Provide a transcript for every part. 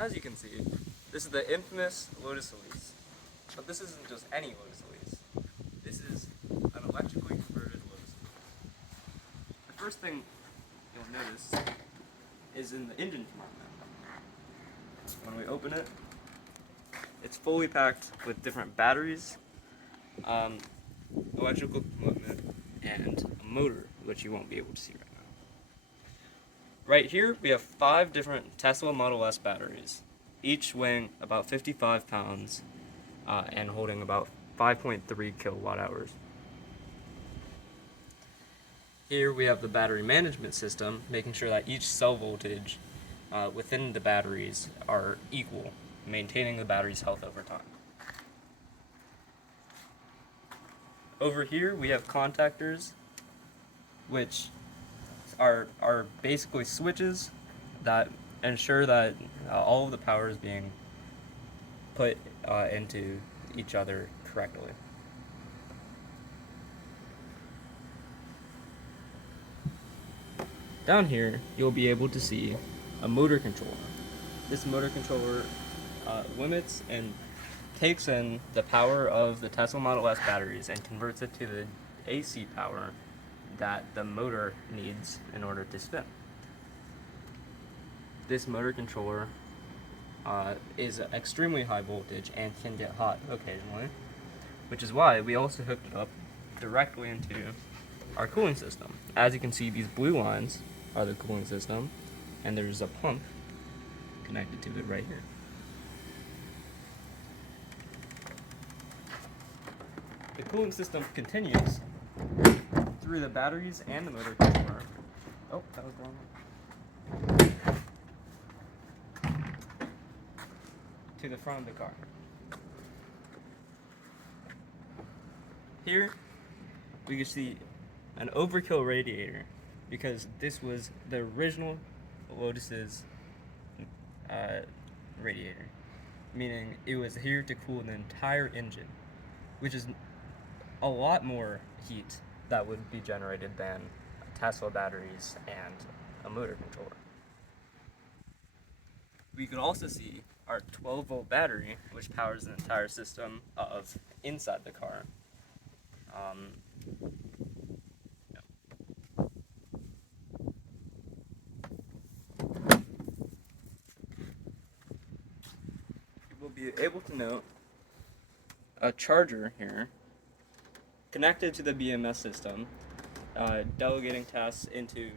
As you can see, this is the infamous Lotus Elise. But this isn't just any Lotus Elise. This is an electrically converted Lotus Elise. The first thing you'll notice is in the engine compartment. When we open it, it's fully packed with different batteries, electrical equipment, and a motor, which you won't be able to see right now. Right here, we have 5 different Tesla Model S batteries, each weighing about 55 pounds and holding about 5.3 kilowatt hours. Here we have the battery management system, making sure that each cell voltage within the batteries are equal, maintaining the battery's health over time. Over here we have contactors, which are basically switches that ensure that all of the power is being put into each other correctly. Down here, you'll be able to see a motor controller. This motor controller limits and takes in the power of the Tesla Model S batteries and converts it to the AC power that the motor needs in order to spin. This motor controller is extremely high voltage and can get hot occasionally, which is why we also hooked it up directly into our cooling system. As you can see, these blue lines are the cooling system, and there's a pump connected to it right here. The cooling system continues through the batteries and the motor controller. Oh, that was the wrong one. To the front of the car. Here, we can see an overkill radiator because this was the original Lotus's radiator, meaning it was here to cool the entire engine, which is a lot more heat that would be generated than Tesla batteries and a motor controller. We could also see our 12-volt battery, which powers the entire system of inside the car. You will be able to note a charger here connected to the BMS system, delegating tasks into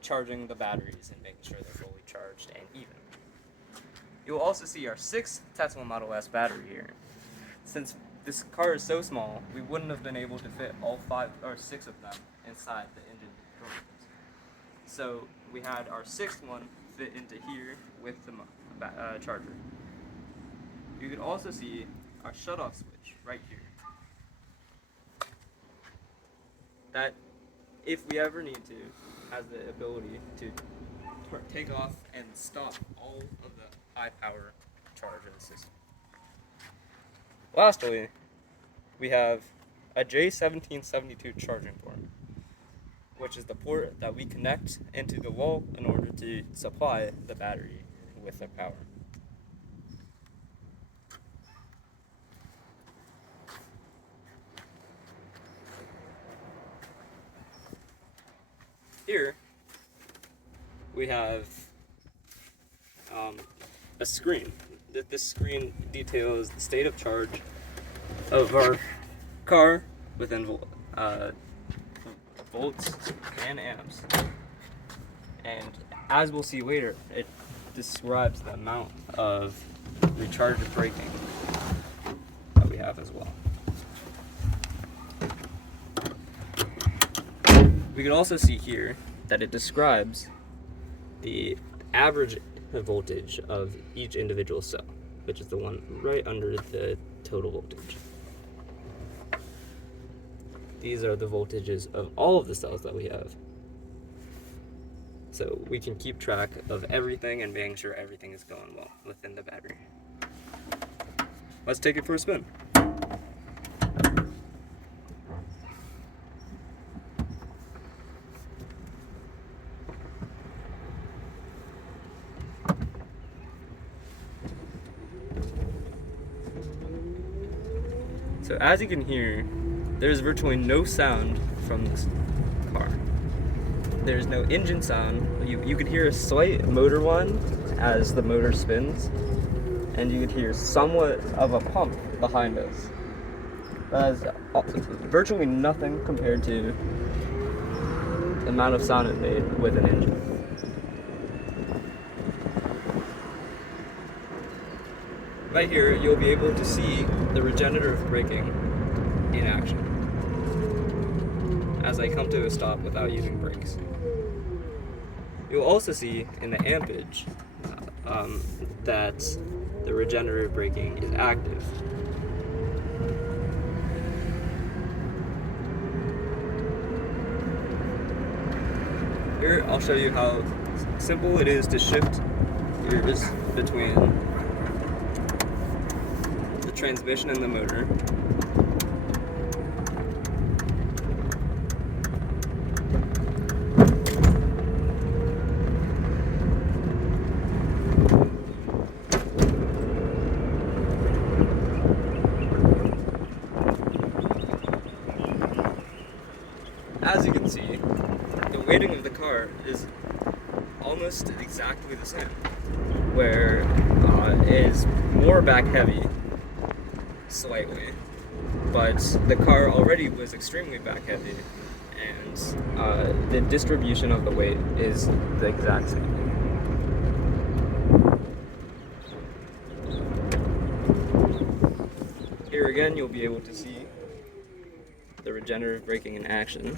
charging the batteries and making sure they're fully charged and even. You will also see our 6th Tesla Model S battery here. Since this car is so small, we wouldn't have been able to fit all 5 or 6 of them inside the engine compartments. So we had our 6th one fit into here with the charger. You can also see our shutoff switch right here. That, if we ever need to, has the ability to take off and stop all of the high power charge of the system. Lastly, we have a J1772 charging port, which is the port that we connect into the wall in order to supply the battery with the power. Here, we have a screen. This screen details the state of charge of our car within volts and amps. And as we'll see later, it describes the amount of recharge braking that we have as well. We can also see here that it describes the average voltage of each individual cell, which is the one right under the total voltage. These are the voltages of all of the cells that we have. So we can keep track of everything and making sure everything is going well within the battery. Let's take it for a spin. So as you can hear, there's virtually no sound from this car. There's no engine sound. You could hear a slight motor one as the motor spins, and you could hear somewhat of a pump behind us. That is virtually nothing compared to the amount of sound it made with an engine. Right here, you'll be able to see the regenerative braking in action as I come to a stop without using brakes. You'll also see in the ampage that the regenerative braking is active. Here, I'll show you how simple it is to shift gears between the transmission and the motor. As you can see, the weighting of the car is almost exactly the same, where it is more back heavy, slightly, but the car already was extremely back heavy, and the distribution of the weight is the exact same. Here again, you'll be able to see the regenerative braking in action.